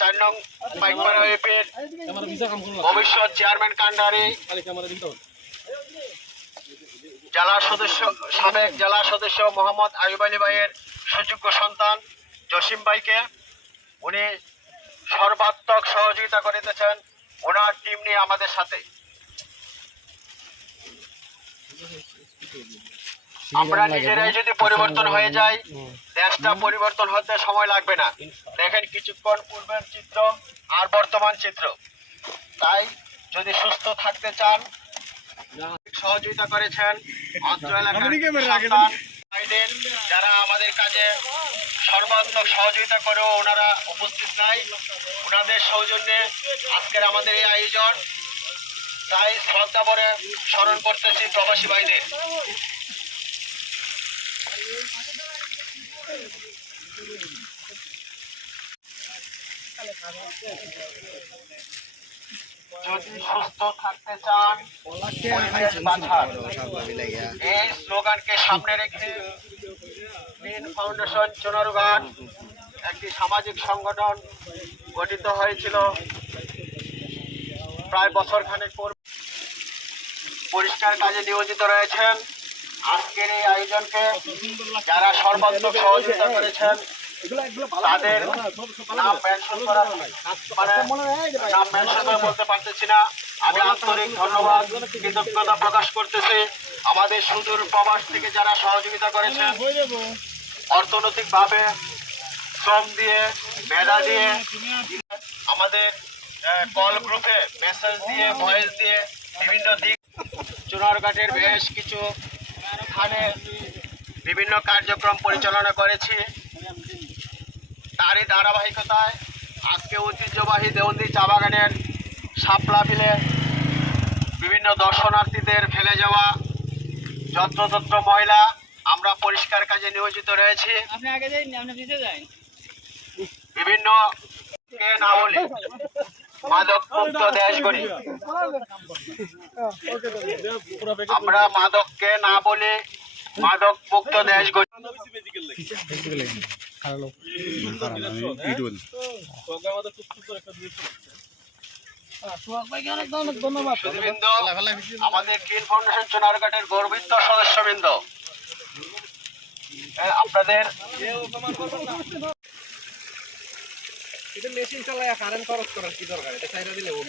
4 নং পাইকপাড়া ইউপির ভবিষ্যৎ চেয়ারম্যান কান্ডারি সাবেক জেলা সদস্য মোহাম্মদ আইয়ুব আলী ভাইয়ের সুযোগ্য সন্তান জসিম ভাইকে উনি সর্বাত্মক সহযোগিতা করিতেছেন ওনার টিম নিয়ে আমাদের সাথে। আমরা নিজেরাই যদি পরিবর্তন হয়ে যাই, দেশটা পরিবর্তন হতে সময় লাগবে না। দেখেন কিছুক্ষণ পূর্বের চিত্র আর বর্তমান চিত্র। তাই যদি সুস্থ থাকতে চান, সহযোগিতা করেছেন অত্র এলাকার যারা আমাদের কাজে সর্বাত্মক সহযোগিতা করেও ওনারা উপস্থিত নাই। ওনাদের সৌজন্যে আজকের আমাদের এই আয়োজন। তাই শ্রদ্ধা ভরে স্মরণ করতেছি প্রবাসী ভাইদের। যদি সুস্থ থাকতে চান, এই স্লোগানকে সামনে রেখে গ্রিন ফাউন্ডেশন চুনারুঘাট একটি সামাজিক সংগঠন গঠিত হয়েছিল প্রায় বছরখানেক পর। পরিষ্কার কাজে নিয়োজিত রয়েছেন। আজকের এই আয়োজনকে যারা সর্বাত্মক সহযোগিতা করেছেন তাদের নাম মেনশন করা বলতে পারতেছি না। আমি আন্তরিক ধন্যবাদ কৃতজ্ঞতা প্রকাশ করতেছি আমাদের সুদূর প্রবাস থেকে যারা সহযোগিতা করেছেন, অর্থনৈতিক ভাবে, শ্রম দিয়ে, মেধা দিয়ে, আমাদের কল গ্রুপে মেসেজ দিয়ে, ভয়েস দিয়ে বিভিন্ন দিক চুনারঘাটের বেশ কিছু স্থানে বিভিন্ন কার্যক্রম পরিচালনা করেছি। তারই ধারাবাহিকতায় আজকে ঐতিহ্যবাহী দেওন্দী চা বাগানের শাপলা বিলে বিভিন্ন দর্শনার্থীদের ফেলে যাওয়া যত্রতত্র ময়লা আমরা পরিষ্কার কাজে নিয়োজিত রয়েছি। বিভিন্ন না বলে মাদক মুক্ত দেশ গড়ি। আমরা মাদককে না বলে মাদক মুক্ত দেশ গড়ি। আমাদের গ্রিন ফাউন্ডেশন চুনারঘাটের গর্বিত সদস্যবৃন্দ, আপনাদের মেশিন চালায় কারেন্ট খরচ করার কি দরকার? এটা চাইরা দিলে ও